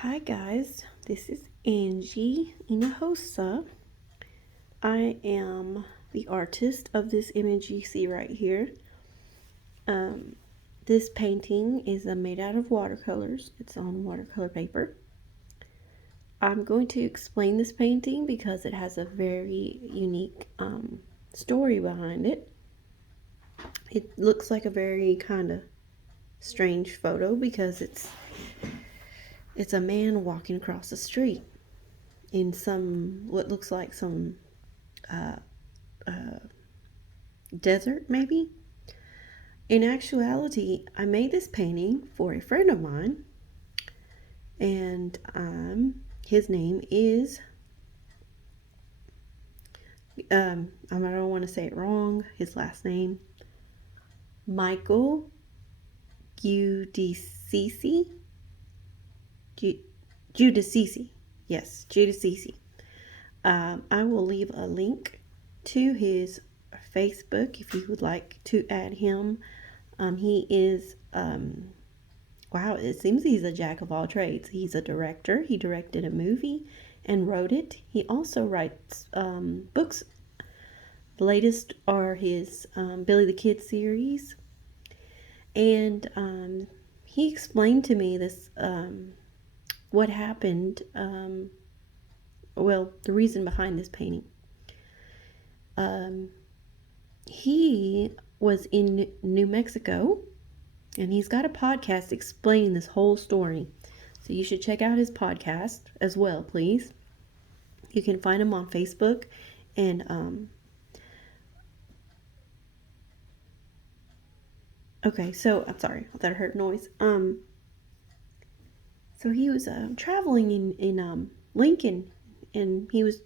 Hi guys, this is Angie Inahosa. I am the artist of this image you see right here. Um, this painting is made out of watercolors. It's on watercolor paper. I'm going to explain this painting because it has a very unique story behind it. It looks like a very kind of strange photo because it's a man walking across the street in what looks like some uh, uh, desert, maybe. In actuality, I made this painting for a friend of mine, and his name is I don't want to say it wrong. His last name, Michael Giudice. Giudice. Yes, Giudice. I will leave a link to his Facebook if you would like to add him. He is wow, it seems he's a jack of all trades. He's a director. He directed a movie and wrote it. He also writes books. The latest are his Billy the Kid series. And he explained to me this what happened. Well, the reason behind this painting. Um, he was in New Mexico, and he's got a podcast explaining this whole story. So you should check out his podcast as well, please. You can find him on Facebook. And okay, so I'm sorry, I thought I heard noise. So he was traveling in Lincoln, and he was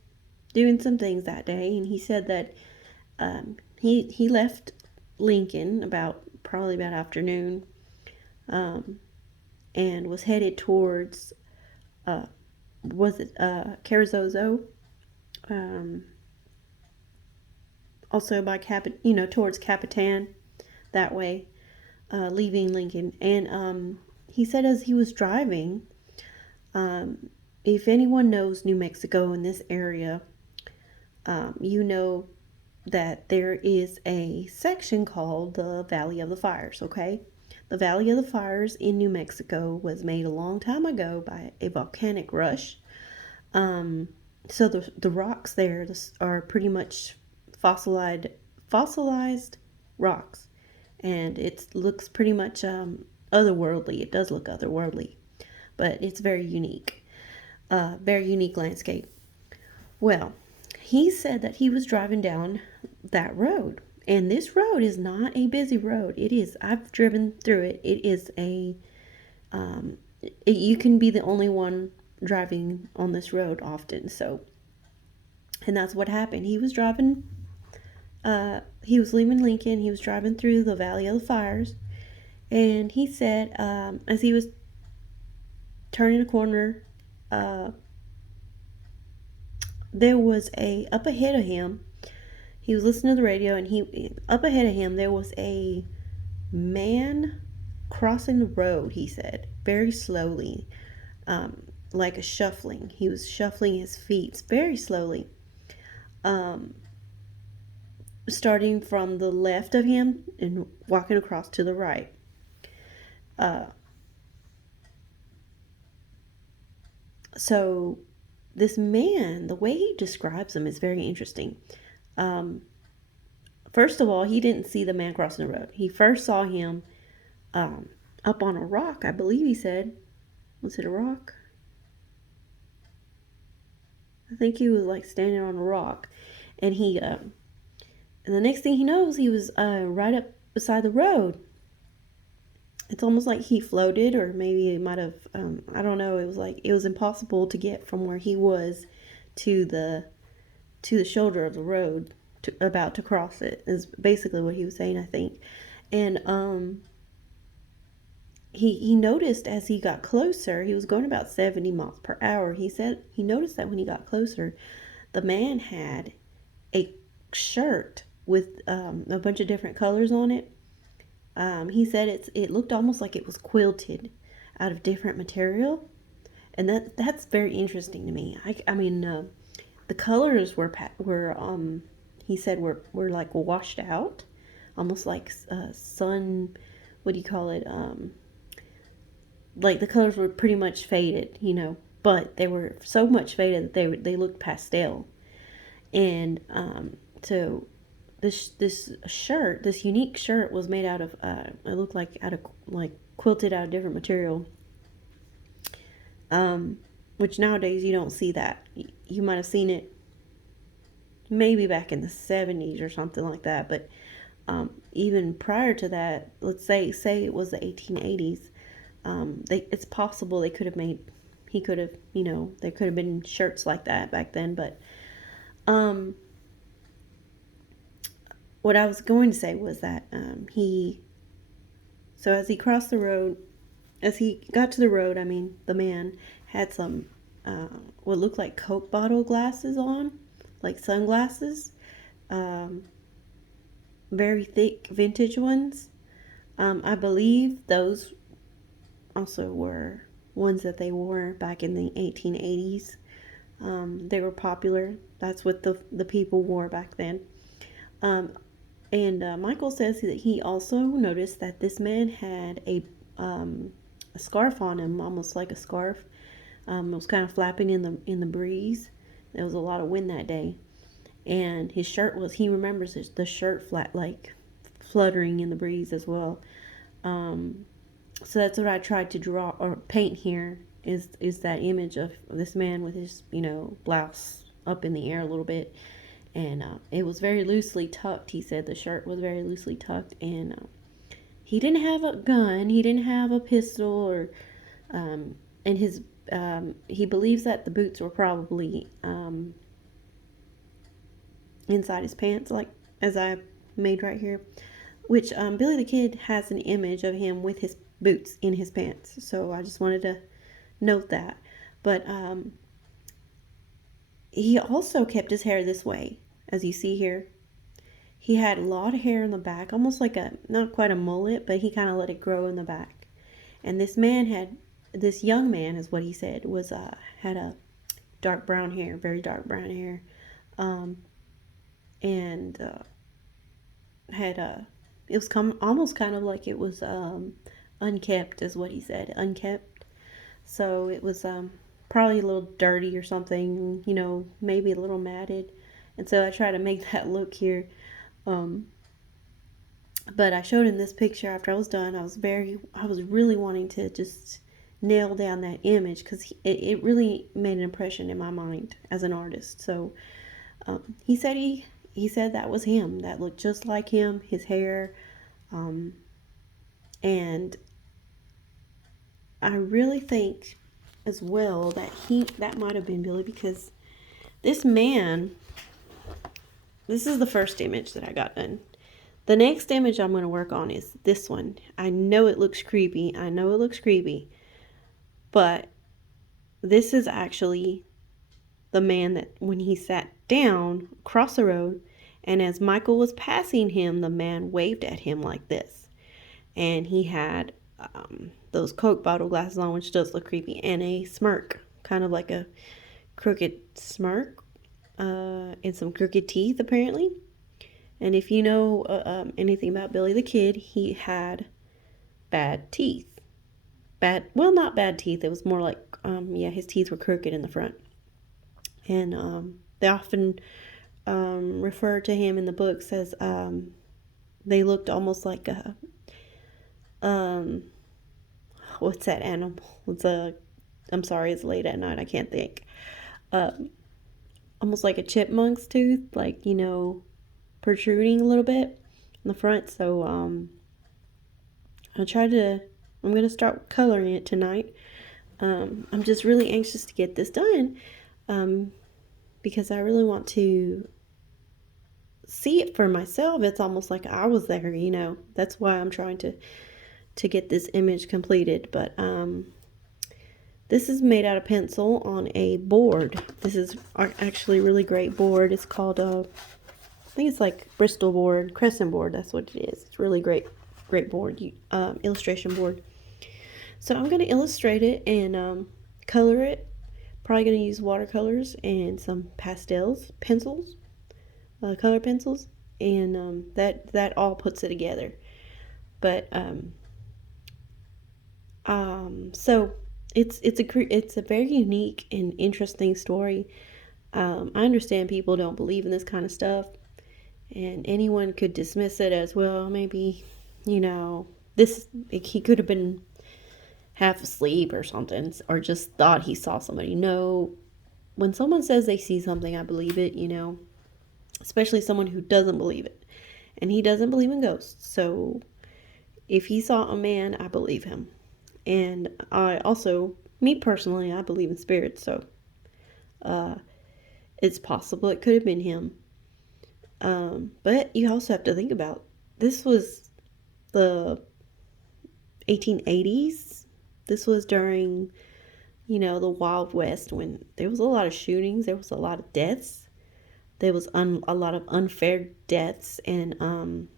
doing some things that day, and he said that he left Lincoln probably about afternoon, and was headed towards was it Carrizozo, um, also by towards Capitan that way, leaving Lincoln. And he said as he was driving, if anyone knows New Mexico in this area, you know that there is a section called the Valley of the Fires, okay? The Valley of the Fires in New Mexico was made a long time ago by a volcanic rush. So the rocks there are pretty much fossilized rocks, and it looks pretty much otherworldly. It does look otherworldly, but it's very unique landscape. Well, he said that he was driving down that road, and this road is not a busy road. It is. I've driven through it. It is you can be the only one driving on this road often. So, and that's what happened. He was driving. He was leaving Lincoln. He was driving through the Valley of the Fires, and he said as he was turning a corner, uh, there was a up ahead of him. He was listening to the radio, and he up ahead of him there was a man crossing the road. He said very slowly, like a shuffling. He was shuffling his feet very slowly, um, starting from the left of him and walking across to the right. Uh, so this man, the way he describes him is very interesting. Um, First of all, he didn't see the man crossing the road. He first saw him um, up on a rock, I believe he said. Was it a rock? I think he was like standing on a rock, and and the next thing he knows, he was right up beside the road. It's almost like he floated, or maybe it might have. I don't know. It was like it was impossible to get from where he was to the shoulder of the road, about to cross it. Is basically what he was saying, I think. And he noticed as he got closer, he was going about 70 miles per hour. He said he noticed that when he got closer, the man had a shirt with a bunch of different colors on it. He said it looked almost like it was quilted out of different material, And that's very interesting to me. I mean, the colors were he said were like washed out, almost like sun. What do you call it? Like the colors were pretty much faded, but they were so much faded that they looked pastel. And so this shirt, this unique shirt, was made out of it looked like out of like quilted out of different material. Which nowadays you don't see that. You might have seen it maybe back in the 70s or something like that, but even prior to that, let's say it was the 1880s, it's possible they could have made, he could have, there could have been shirts like that back then. But what I was going to say was that so as he crossed the road, as he got to the road, I mean, the man had some what looked like Coke bottle glasses on, like sunglasses, very thick vintage ones. I believe those also were ones that they wore back in the 1880s. They were popular. That's what the people wore back then. And Michael says that he also noticed that this man had a scarf on him, almost like a scarf. It was kind of flapping in the breeze. There was a lot of wind that day, and his shirt was. He remembers the shirt fluttering in the breeze as well. So that's what I tried to draw or paint here. Is that image of this man with his blouse up in the air a little bit, and it was very loosely tucked. He said the shirt was very loosely tucked, and he didn't have a gun. He didn't have a pistol, or and his he believes that the boots were probably inside his pants, like as I made right here, which Billy the Kid has an image of him with his boots in his pants. So I just wanted to note that. But he also kept his hair this way, as you see here. He had a lot of hair in the back, almost like not quite a mullet, but he kind of let it grow in the back. And this young man, is what he said, had a dark brown hair, very dark brown hair, and it was almost kind of like it was unkept, is what he said, unkept. So it was probably a little dirty or something, maybe a little matted. And so I try to make that look here. But I showed him this picture after I was done. I was really wanting to just nail down that image, because it really made an impression in my mind as an artist. So he said that was him. That looked just like him, his hair. And I really think as well that might have been Billy, because this man, this is the first image that I got done. The next image I'm going to work on is this one. I know it looks creepy. But this is actually the man that when he sat down across the road, and as Michael was passing him, the man waved at him like this. And he had those Coke bottle glasses on, which does look creepy, and a smirk, kind of like a crooked smirk, and some crooked teeth apparently. And if you know anything about Billy the Kid, he had bad teeth. Not bad teeth. It was more like, his teeth were crooked in the front. And they often refer to him in the books as they looked almost like a what's that animal? I'm sorry, it's late at night, I can't think. Almost like a chipmunk's tooth, like, protruding a little bit in the front. So I'm going to start coloring it tonight. I'm just really anxious to get this done, because I really want to see it for myself. It's almost like I was there, That's why I'm trying to get this image completed. But this is made out of pencil on a board. This is actually a really great board. It's called I think it's like Bristol board, Crescent board. That's what it is. It's really great board, illustration board. So I'm going to illustrate it and color it. Probably going to use watercolors and some pastels, pencils, color pencils, and that all puts it together. But so it's a very unique and interesting story. I understand people don't believe in this kind of stuff, and anyone could dismiss it as, well, maybe, he could have been half asleep or something, or just thought he saw somebody. No, when someone says they see something, I believe it, especially someone who doesn't believe it. And he doesn't believe in ghosts. So if he saw a man, I believe him. And I also, me personally, I believe in spirits. So it's possible it could have been him. But you also have to think about, this was the 1880s. This was during, the Wild West, when there was a lot of shootings, there was a lot of deaths, there was a lot of unfair deaths, and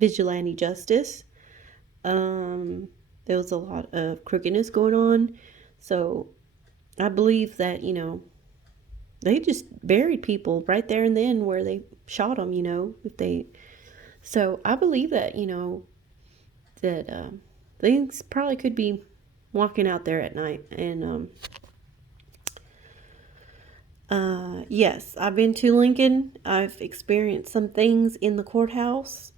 vigilante justice. There was a lot of crookedness going on. So I believe that, they just buried people right there and then where they shot them, so I believe that, that things probably could be walking out there at night. And yes, I've been to Lincoln. I've experienced some things in the courthouse.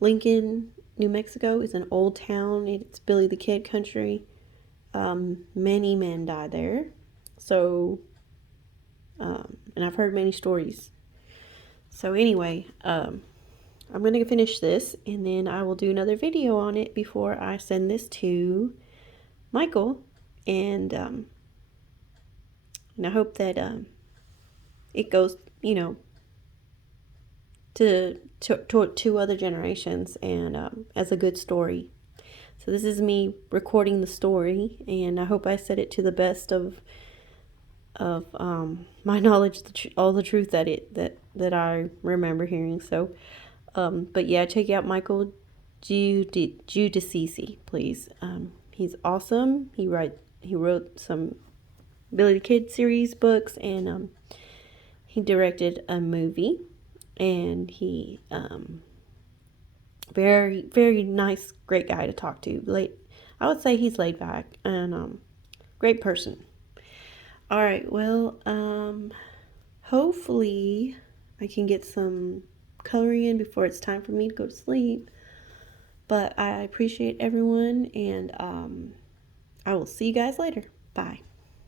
Lincoln, New Mexico is an old town. It's Billy the Kid country. Many men died there. So, and I've heard many stories. So anyway, I'm going to finish this, and then I will do another video on it before I send this to Michael. And I hope that it goes, to other generations, and as a good story. So this is me recording the story, and I hope I said it to the best of my knowledge, all the truth that I remember hearing. So, but yeah, check out Michael Giudice, please. He's awesome. He wrote some Billy the Kid series books, and he directed a movie, and he very, very nice, great guy to talk to. I would say he's laid back, and great person. All right, well, hopefully I can get some coloring in before it's time for me to go to sleep. But I appreciate everyone, and I will see you guys later. Bye.